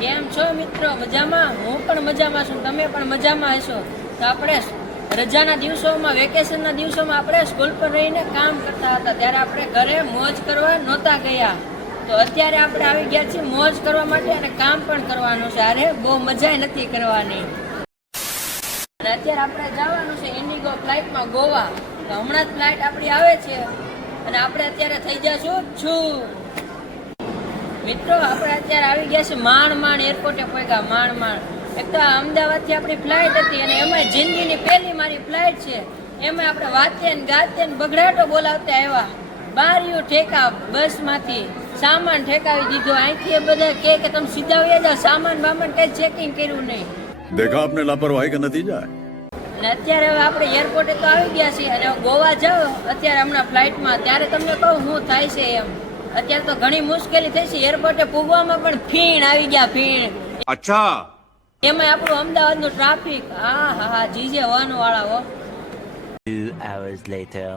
કેમ છો મિત્રો? મજામાં? હું પણ મજામાં છું, તમે પણ મજામાં હશો. તો આપણે રજાના દિવસોમાં, વેકેશનના દિવસોમાં આપણે સ્કૂલ પર રહીને કામ કરતા હતા, ત્યારે આપણે ઘરે મોજ કરવા નહોતા ગયા. તો અત્યારે આપણે આવી ગયા છીએ મોજ કરવા માટે અને કામ પણ કરવાનું છે. અરે બહુ મજા નથી કરવાની. અને અત્યારે આપણે જવાનું છે ઇન્ડિગો ફ્લાઇટમાં ગોવા. તો હમણાં જ ફ્લાઇટ આપણી આવે છે અને આપણે અત્યારે થઈ જશું છું. મિત્રો આપણે અત્યારે આવી ગયા છે માંડ એરપોર્ટે પહોંચ્યા. માંડ એક તો અમદાવાદથી આપણી ફ્લાઇટ હતી અને એમાં જિંદગીની પહેલી મારી ફ્લાઇટ છે. એમાં આપણે વાતે ને ગાતે ને બગડાટો બોલાવતા આવ્યા. બારીઓ ઠેકા બસમાંથી, સામાન ઠેકાવી દીધો. અહીંથી બધા કે તમે સીધા વયા જાઓ, સામાન બામાન કઈ ચેકિંગ કર્યું નહીં. देखा आपने लापरवाही का नतीजा है. અને અત્યારે હવે આપણે એરપોર્ટે તો આવી ગયા છીએ અને ગોવા જાઓ અત્યારે હમણાં ફ્લાઇટમાં, ત્યારે તમને કહું શું થાય છે એમ. અત્યારે તો ઘણી મુશ્કેલી થઈ છે. એરપોર્ટે પૂગવામાં પણ ફીણ આવી ગયા, ફીણ. अच्छा. એમાં આપણું અમદાવાદનું ટ્રાફિક. હા જીજે વન વાળા હો. 2 hours later.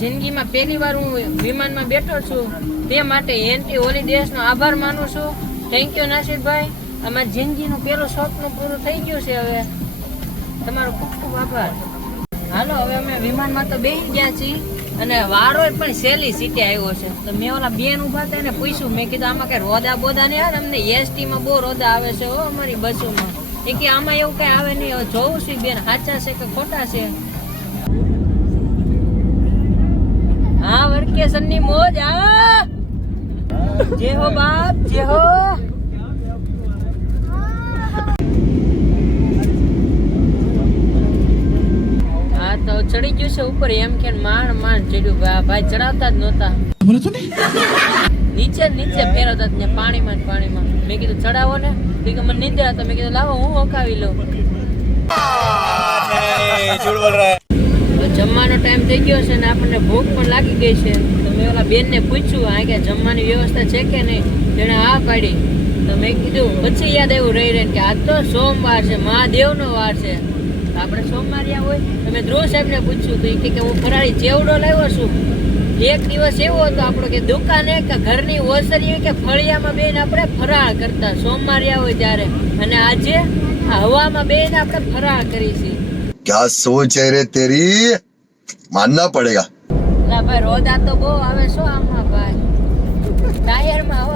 જિંદગીમાં પહેલી વાર હું વિમાનમાં બેઠો છું, તે માટે એન્ટી હોલીડેઝનો આભાર માનું છું. Thank you Nasirbhai. અમારી જિંદગીનું પહેલું સ્વપ્ન પૂરું થઈ ગયું છે. હવે તમારો ખૂબ ખૂબ આભાર. હાલો હવે અમે વિમાનમાં તો બેસી ગયા છીએ અને વારો પણ સહેલી સીટે આવ્યો છે. તો મેં ઓલા બેન ઉભા હતા એને પૂછ્યું, મેં કીધું આમાં કઈ રોદા બોદા નહીં આવે? અમને એસટીમાં બહુ રોદા આવે છે હો અમારી બસોમાં. એ કે આમાં એવું કઈ આવે નહીં. હવે જોવું છું બેન સાચા છે કે ખોટા છે. હા વેકેશન ની મોજ. હા જે હો બાપ જે હો. તો ચડી ગયું છે ઉપર એમ કે માંડ ચડ્યું. ભાઈ ચડાવતા જ નહોતા, નીચે ફેરવતા જ ને પાણીમાં. મેં કીધું ચડાવો ને, કે મને નિંદ્રા હતા. મેં કીધું લાવો હું ઓકાવી લઉં. તો જમવાનો ટાઈમ થઈ ગયો છે ને આપણને ભૂખ પણ લાગી ગઈ છે. તો મેં ઓલા બેન ને પૂછ્યું આ કે જમવાની વ્યવસ્થા છે કે નહીં. તેણે હા પાડી. તો મેં કીધું પછી યાદ આવ્યું રહી કે આજ તો સોમવાર છે, મહાદેવનો વાર છે. આપણે સોમવારિયા હોય. તમે ધ્રુવ સાહેબ ને પૂછ્યું તો એ કે હું ફરાળી ચેવડો લાવ્યો છું. એક દિવસ એવો હતો આપણો કે દુકાને કે ઘરની ઓસરી કે ફળિયામાં બેન આપણે ફરાળ કરતા સોમવારિયા હોય ત્યારે. અને આજે હવામાં બેન આપણે ફરાળ કરી છે. क्या सोच है रे तेरी, मानना पड़ेगा. લા ભાઈ રોદા તો બહુ આવે શું આમાં ભાઈ. ટાયરમાં હો